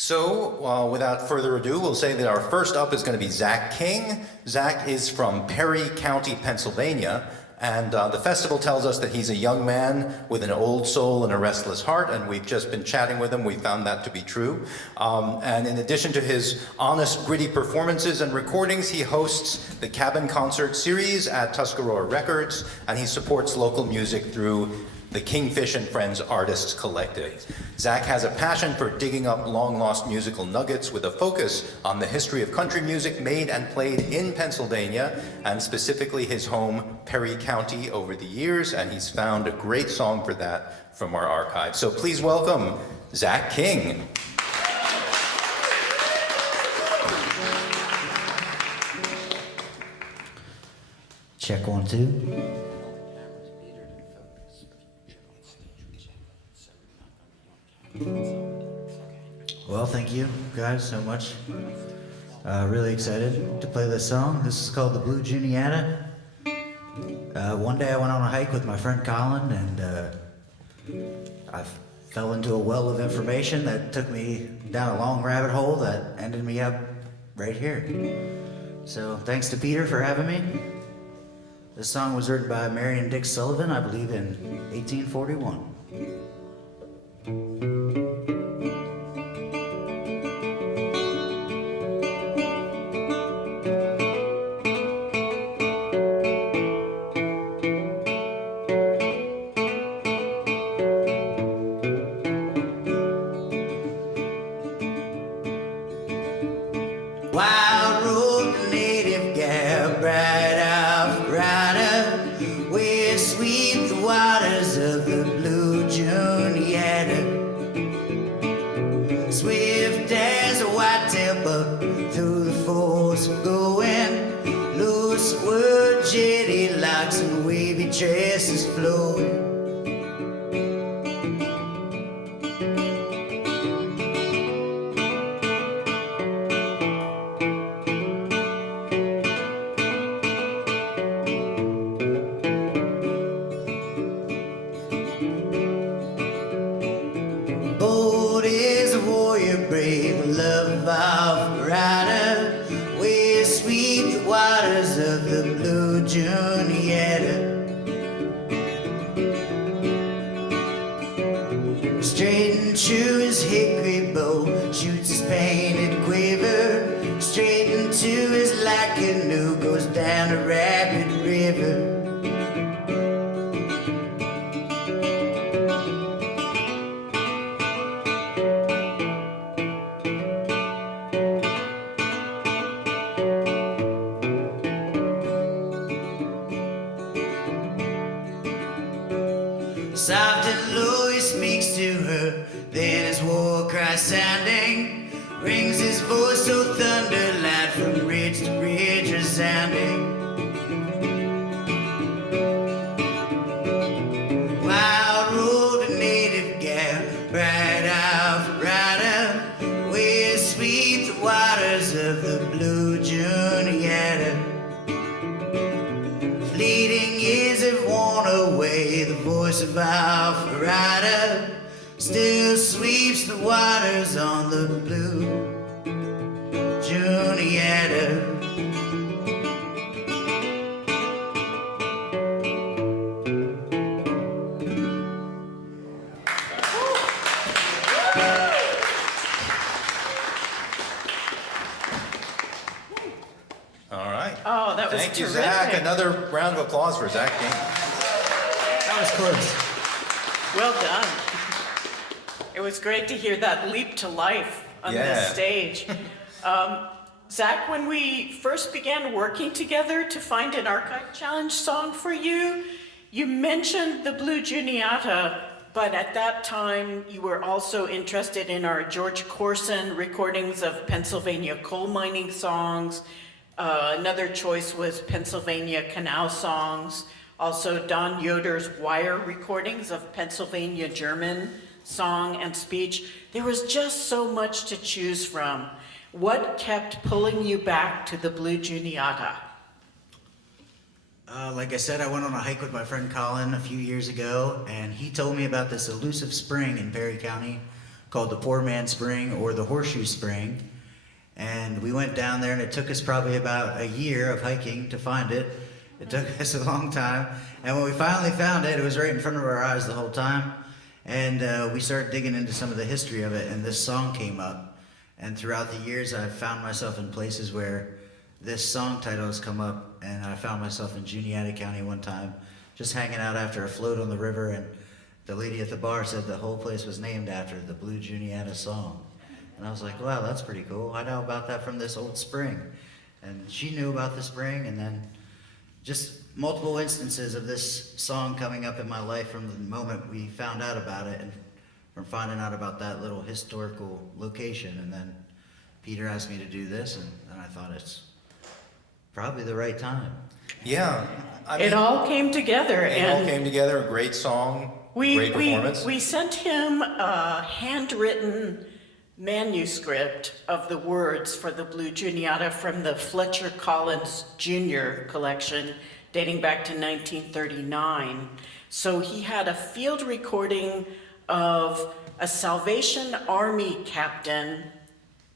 So, without further ado, we'll say that our first up is going to be Zach King. Zach is from Perry County, Pennsylvania, and the festival tells us that he's a young man with an old soul and a restless heart, and we've just been chatting with him. We found that to be true. And in addition to his honest, gritty performances and recordings, he hosts the Cabin Concert Series at Tuscarora Records, and he supports local music through the Kingfish and Friends Artists Collective. Zach has a passion for digging up long-lost musical nuggets with a focus on the history of country music made and played in Pennsylvania, and specifically his home, Perry County, over the years, and he's found a great song for that from our archive. So please welcome Zach King. Check 1, 2. Well, thank you guys so much. Really excited to play this song. This is called the Blue Juniata. One day I went on a hike with my friend Colin, and I fell into a well of information that took me down a long rabbit hole that ended me up right here. So thanks to Peter for having me. This song was written by Mary and Dick Sullivan, I believe, in 1841. Wild rode the native gal, bright off rider, where sweep the waters of the Blue Juniata. Swift as a white-tailed buck through the forest going, loose were jetty locks and wavy tresses flowing. Bold is a warrior brave, love of rider, where sweep the waters of the Blue Juniata. Straight and true his hickory bow, shoots his painted quiver, straight into his light canoe, goes down a rapid river. Soft and low he speaks to her, then his war cry sounding, rings his voice so thunder loud from ridge to ridge resounding. Wild rode a native gal, bright off rider, where sweep the waters of the Blue Juniata. Fleeting years have worn away the voice of our rider, still sweeps the waters on the Blue Juniata. All right. Oh, that was Thank you, terrific. Zach. Another round of applause for Zach King. That was close. Well done. It was great to hear that leap to life on Yeah. this stage. Zach, when we first began working together to find an Archive Challenge song for you, you mentioned the Blue Juniata, but at that time you were also interested in our George Corson recordings of Pennsylvania coal mining songs. Another choice was Pennsylvania canal songs. Also Don Yoder's wire recordings of Pennsylvania German song and speech. There was just so much to choose from. What kept pulling you back to the Blue Juniata? Like I said, I went on a hike with my friend Colin a few years ago, and he told me about this elusive spring in Perry County called the Poor Man's Spring or the Horseshoe Spring. And we went down there, and it took us probably about a year of hiking to find it. It took us a long time. And when we finally found it, it was right in front of our eyes the whole time. And we started digging into some of the history of it, and this song came up. And throughout the years, I've found myself in places where this song title has come up, and I found myself in Juniata County one time, just hanging out after a float on the river, and the lady at the bar said the whole place was named after the Blue Juniata song. And I was like, wow, that's pretty cool. I know about that from this old spring. And she knew about the spring, and then just multiple instances of this song coming up in my life from the moment we found out about it and from finding out about that little historical location. And then Peter asked me to do this, and I thought it's probably the right time. Yeah. It all came together. It all came together, a great song, great performance. We sent him a handwritten manuscript of the words for the Blue Juniata from the Fletcher Collins Jr. collection dating back to 1939. So he had a field recording of a Salvation Army captain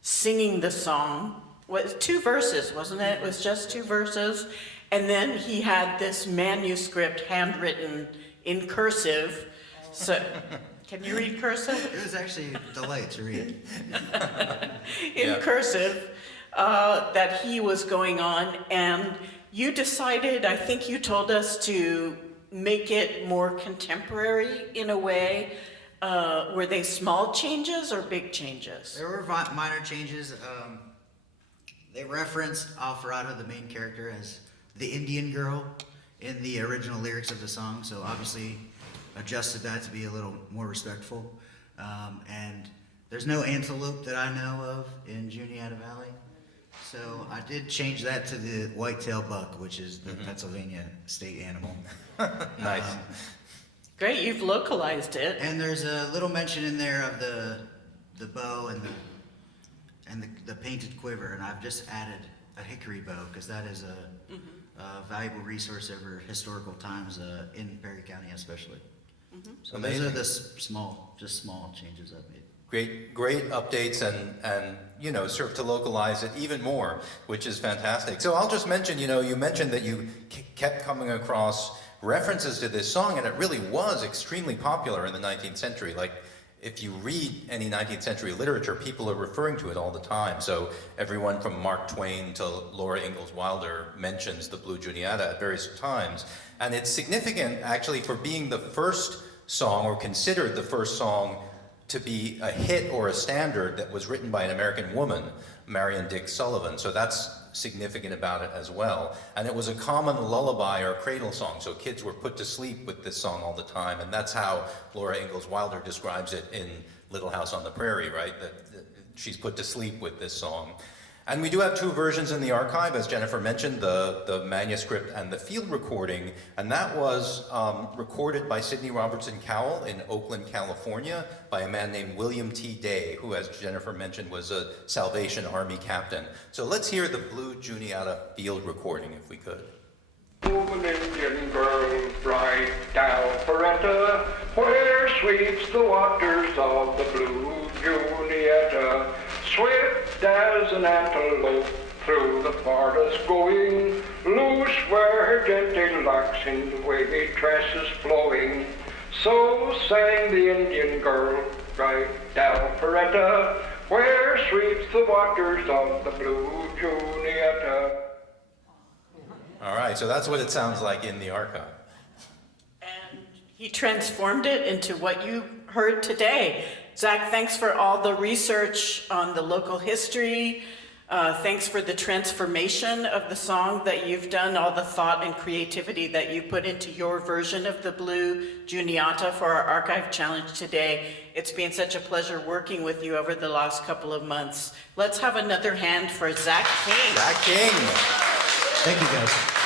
singing the song. Was 2 verses, wasn't it? It was just 2 verses. And then he had this manuscript handwritten in cursive. So, can you read cursive? It was actually a delight to read. In cursive, that he was going on, and you decided, I think you told us, to make it more contemporary in a way. Were they small changes or big changes? There were minor changes. They referenced Alvarado, the main character, as the Indian girl in the original lyrics of the song, so obviously adjusted that to be a little more respectful. And there's no antelope that I know of in Juniata Valley, so I did change that to the whitetail buck, which is the Pennsylvania state animal. Nice. Great, you've localized it. And there's a little mention in there of the bow and the painted quiver, and I've just added a hickory bow because that is a valuable resource over historical times in Perry County especially. So Amazing. those are the small changes I've made. Great updates and serve to localize it even more, which is fantastic. So I'll just mention, you mentioned that you kept coming across references to this song, and it really was extremely popular in the 19th century. Like, if you read any 19th century literature, people are referring to it all the time. So everyone from Mark Twain to Laura Ingalls Wilder mentions the Blue Juniata at various times. And it's significant, actually, for being the first song, or considered the first song, to be a hit or a standard that was written by an American woman, Marion Dick Sullivan. So that's significant about it as well. And it was a common lullaby or cradle song, so kids were put to sleep with this song all the time, and that's how Laura Ingalls Wilder describes it in Little House on the Prairie, right? That she's put to sleep with this song. And we do have 2 versions in the archive, as Jennifer mentioned, the manuscript and the field recording, and that was recorded by Sidney Robertson Cowell in Oakland, California, by a man named William T. Day, who, as Jennifer mentioned, was a Salvation Army captain. So let's hear the Blue Juniata field recording, if we could. An Indian girl, bright Alpharetta, where sweeps the waters of the Blue Juniata, swift as an antelope through the forest going, loose where her gentle locks in wavy tresses flowing. So sang the Indian girl, bright Alpharetta, where sweeps the waters of the Blue Juniata. All right, so that's what it sounds like in the archive. And he transformed it into what you heard today. Zach, thanks for all the research on the local history. Thanks for the transformation of the song that you've done, all the thought and creativity that you put into your version of the Blue Juniata for our archive challenge today. It's been such a pleasure working with you over the last couple of months. Let's have another hand for Zach King. Zach King. Thank you, guys.